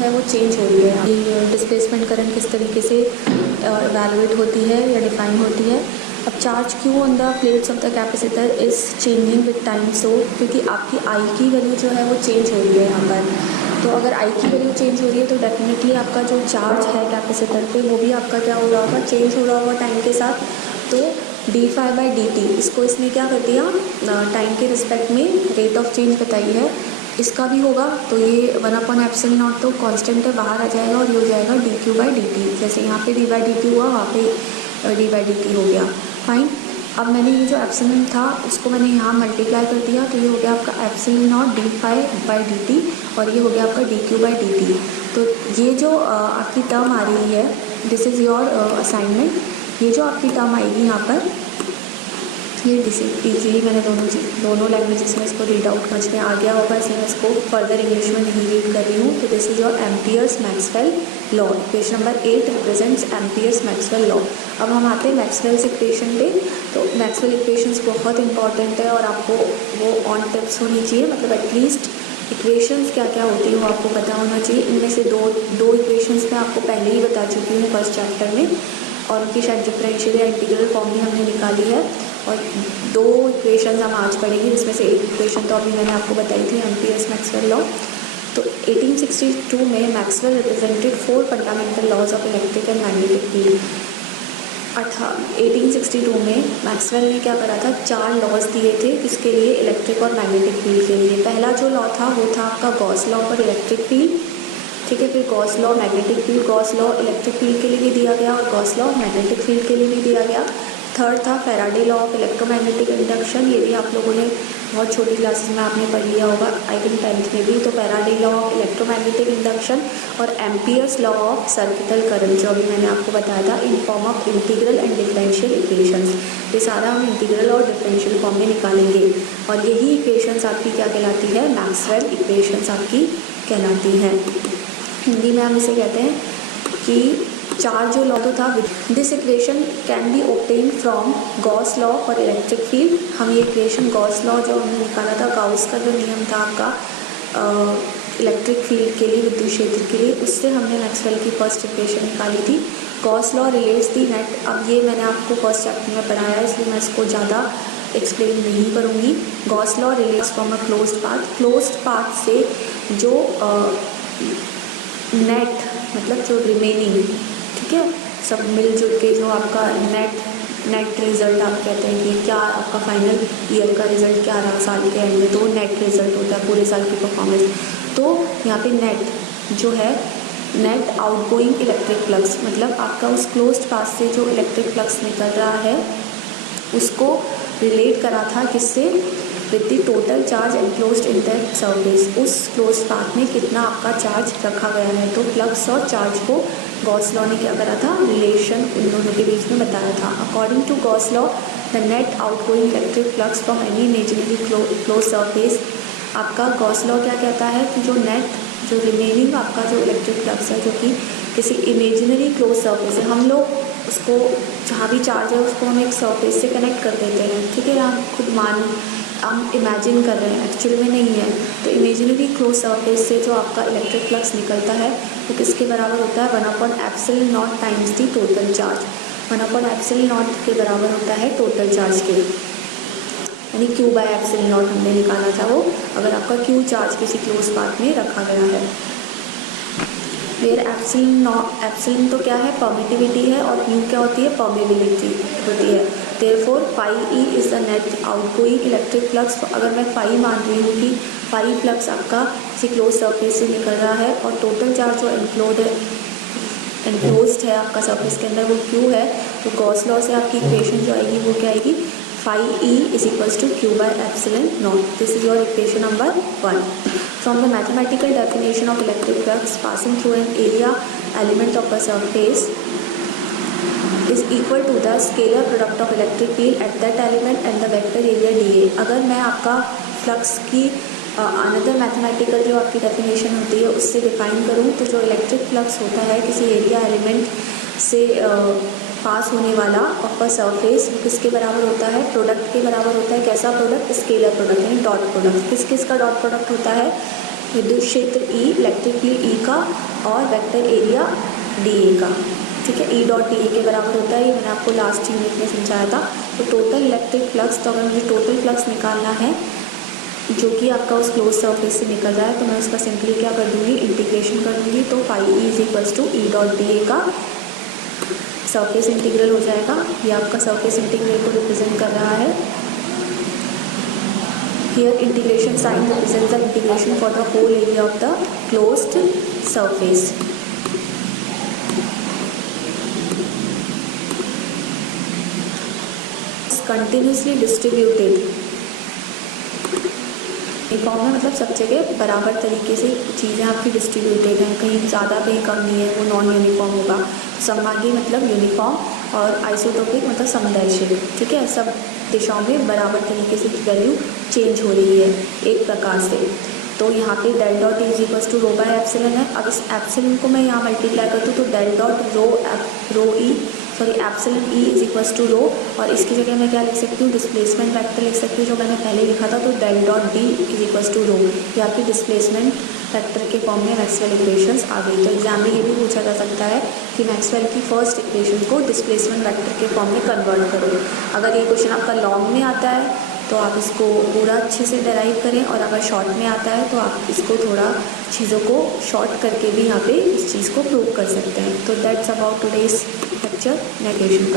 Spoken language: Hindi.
है वो चेंज हो रही है। डिस्प्लेसमेंट करंट किस तरीके से इवैल्यूएट होती है या डिफाइन होती है। अब charge Q on the plates of the capacitor is changing with time, so क्योंकि आपकी आई की वैल्यू जो है वो चेंज हो रही है यहाँ पर। तो अगर आई की वैल्यू चेंज हो रही है तो डेफिनेटली आपका जो चार्ज है कैपेसिटर पे वो भी आपका क्या हो रहा होगा, चेंज हो रहा होगा टाइम के साथ। तो d∅/dt इसको इसने क्या कर दिया, टाइम के रिस्पेक्ट में रेट ऑफ चेंज बताई है, इसका भी होगा। तो ये 1/ε0 तो कांस्टेंट है, बाहर आ जाएगा और ये हो जाएगा dq/dt। जैसे यहाँ पे d/dt हुआ, वहाँ पे d/dt हो गया। फाइन। अब मैंने ये जो एप्सिलॉन था उसको मैंने यहाँ मल्टीप्लाई कर दिया, तो ये हो गया आपका एप्सिलॉन d∅/dt और ये हो गया आपका dq/dt। तो ये जो आपकी टर्म आ रही है, दिस इज़ योर असाइनमेंट। ये जो आपकी टर्म आएगी यहाँ पर, ये इजीली मैंने दोनों लैंग्वेजेस में इसको रीड आउट समझ में आ गया होगा, इसलिए मैं इसको फर्दर इंग्लिश में नहीं रीड कर रही हूँ। तो this is your amperes Maxwell law. Equation number 8 represents amperes Maxwell law. अब हम आते हैं मैक्सवेल्स इक्वेशन पे। तो मैक्सवेल इक्वेशंस बहुत इंपॉर्टेंट है और आपको वो ऑन टिप्स होनी चाहिए, मतलब एटलीस्ट इक्वेशंस क्या क्या होती है वो आपको पता होना चाहिए। इनमें से दो इक्वेशंस मैं आपको पहले ही बता चुकी हूँ फर्स्ट चैप्टर में, और उनकी शायद डिफरेंशियल या इंटीग्रल फॉर्म भी हमने निकाली है। और 2 इक्वेशंस हम आज पढ़ेंगे, जिसमें से एक इक्वेशन तो अभी मैंने आपको बताई थी, एम्पियर्स मैक्सवेल लॉ। तो 1862 में Maxwell represented 4 fundamental laws of electric and magnetic field. 1862 में मैक्सवेल ने क्या करा था, 4 लॉज दिए थे किसके लिए, इलेक्ट्रिक और मैग्नेटिक फील्ड के लिए। पहला जो लॉ था वो था आपका Gauss law for electric field, ठीक है। फिर Gauss law magnetic field, Gauss law electric field के लिए भी दिया गया और गॉस लॉ मैग्नेटिक फील्ड के लिए भी दिया गया। थर्ड था Faraday law of electromagnetic induction, ये भी आप लोगों ने बहुत छोटी क्लासेस में आपने पढ़ लिया होगा, आई थिंक 10th में भी। तो Faraday law of electromagnetic induction और Ampere's law of circuital current, जो अभी मैंने आपको बताया था in form of integral and differential equations. ये सारा हम इंटीग्रल और डिफरेंशियल फॉर्म में निकालेंगे और यही इक्वेशंस आपकी क्या कहलाती है, मैक्सवेल इक्वेशंस आपकी कहलाती हैं। हिंदी में हम इसे कहते हैं कि 4 जो लॉ तो था, this equation can be obtain from Gauss law for electric field. हम ये इक्वेशन गॉस लॉ जो हमने निकाला था, गाउस का जो नियम था आपका इलेक्ट्रिक फील्ड के लिए, विद्युत क्षेत्र के लिए, उससे हमने मैक्सवेल की फर्स्ट इक्वेशन निकाली थी। गॉस लॉ रिलेट्स दी नेट। अब ये मैंने आपको फर्स्ट चैप्टर में पढ़ाया है, इसलिए मैं इसको ज़्यादा एक्सप्लेन नहीं करूँगी। Gauss law relates from a closed path. Closed path से जो नेट मतलब जो रिमेनिंग, ठीक है, सब मिलजुल के जो आपका नेट रिज़ल्ट आप कहते हैं कि क्या आपका फाइनल ईयर का रिज़ल्ट क्या रहा साल के एंड में, तो नेट रिज़ल्ट होता है पूरे साल की परफॉर्मेंस। तो यहाँ पे नेट जो है, नेट आउटगोइंग इलेक्ट्रिक फ्लक्स, मतलब आपका उस क्लोज्ड पाथ से जो इलेक्ट्रिक फ्लक्स निकल रहा है उसको रिलेट करा था किससे, with the total charge enclosed in the surface. उस क्लोज्ड पाथ में कितना आपका चार्ज रखा गया है, तो फ्लक्स और चार्ज को गॉस लॉ ने क्या करा था, रिलेशन इन दोनों के बीच में बताया था। According to Gauss law the net outgoing electric flux from any imaginary close surface. आपका गॉस लॉ क्या कहता है कि जो रिमेनिंग आपका जो इलेक्ट्रिक फ्लक्स है, जो कि किसी इमेजिनरी क्लोज सरफेस है, हम लोग उसको जहाँ भी चार्ज है उसको हम एक सरफेस से कनेक्ट कर देते हैं, ठीक है, हम इमेजिन कर रहे हैं, एक्चुअल में नहीं है। तो इमेजिनरी क्लोज सरफेस से जो आपका इलेक्ट्रिक फ्लक्स निकलता है वो किसके बराबर होता है, 1/ε0 टाइम्स दी टोटल चार्ज। 1/ε0 के बराबर होता है टोटल चार्ज के, यानी Q/ε0 हमने निकाला था वो, अगर आपका Q चार्ज किसी क्लोज पाथ में रखा गया है। वेयर एप्सिलॉन तो क्या है, परमिटिविटी है, और म्यू क्या होती है, परमेबिलिटी होती है। Therefore φe is the net outgoing electric flux. अगर मैं φ मान रही हूँ कि φ फ्लक्स आपका किसी क्लोज सरफेस से निकल रहा है और टोटल चार्ज जो एनक्लोज्ड है आपका सरफेस के अंदर वो Q है, तो गॉस लॉ से आपकी इक्वेशन जो आएगी वो क्या आएगी, φe is equals to Q/ε0. This is your equation number 1. From the mathematical definition of electric flux passing through an area element of a surface is equal to the scalar product of electric field at that element and the vector area dA. अगर मैं आपका फ्लक्स की अनदर मैथमेटिकल जो आपकी डेफिनेशन होती है उससे डिफाइन करूँ, तो जो इलेक्ट्रिक फ्लक्स होता है किसी एरिया एलिमेंट से पास होने वाला ऑफ अ सरफेस, वो किसके बराबर होता है, प्रोडक्ट के बराबर होता है। कैसा प्रोडक्ट, स्केलर प्रोडक्ट यानी डॉट प्रोडक्ट। किस किस का डॉट प्रोडक्ट होता है, विद्युत क्षेत्र E, इलेक्ट्रिक फील्ड E का और वेक्टर एरिया dA का, ठीक है। E डॉट dA के बराबर होता है, ये मैंने आपको लास्ट यूनिट में समझाया था। तो टोटल इलेक्ट्रिक फ्लक्स, तो अगर मुझे टोटल फ्लक्स निकालना है जो कि आपका उस क्लोज सरफेस से निकल रहा है, तो मैं उसका सिंपली क्या कर दूँगी, इंटीग्रेशन कर दूँगी। तो phi E is equals to E dot dA का सरफेस इंटीग्रल हो जाएगा। ये आपका सरफेस इंटीग्रल को रिप्रेजेंट कर रहा है। Here integration sign represents the integration for the whole area of the closed surface. Continuously distributed. Uniform है मतलब सब जगह बराबर तरीके से चीज़ें आपकी डिस्ट्रीब्यूटेड हैं, कहीं ज़्यादा कहीं कम नहीं है, वो नॉन यूनिफॉर्म होगा। समभागी मतलब यूनिफॉर्म और आइसोटोपिक मतलब समदैशिक, ठीक है। सब दिशाओं में बराबर तरीके से वैल्यू चेंज हो रही है एक प्रकार से। तो यहाँ पे del dot is equals to rho by epsilon है। अब इस एप्सिलन को मैं यहाँ मल्टीप्लाई करती हूँ तो del dot epsilon E is equals to rho, और इसकी जगह मैं क्या लिख सकती हूँ, डिस्प्लेसमेंट वेक्टर लिख सकती हूँ जो मैंने पहले लिखा था। तो del dot D is equals to rho, ये आपकी डिस्प्लेसमेंट वेक्टर के फॉर्म में मैक्सवेल इक्वेशंस आ गई। तो एग्जाम में ये भी पूछा जा सकता है कि मैक्सवेल की फर्स्ट इक्वेशन को डिस्प्लेसमेंट वेक्टर के फॉर्म में कन्वर्ट करो। अगर ये क्वेश्चन आपका लॉन्ग में आता है तो आप इसको पूरा अच्छे से डेराइव करें, और अगर शॉर्ट में आता है तो आप इसको थोड़ा चीज़ों को शॉर्ट करके भी यहाँ पे इस चीज़ को प्रूव कर सकते हैं। तो that's about today's lecture negation.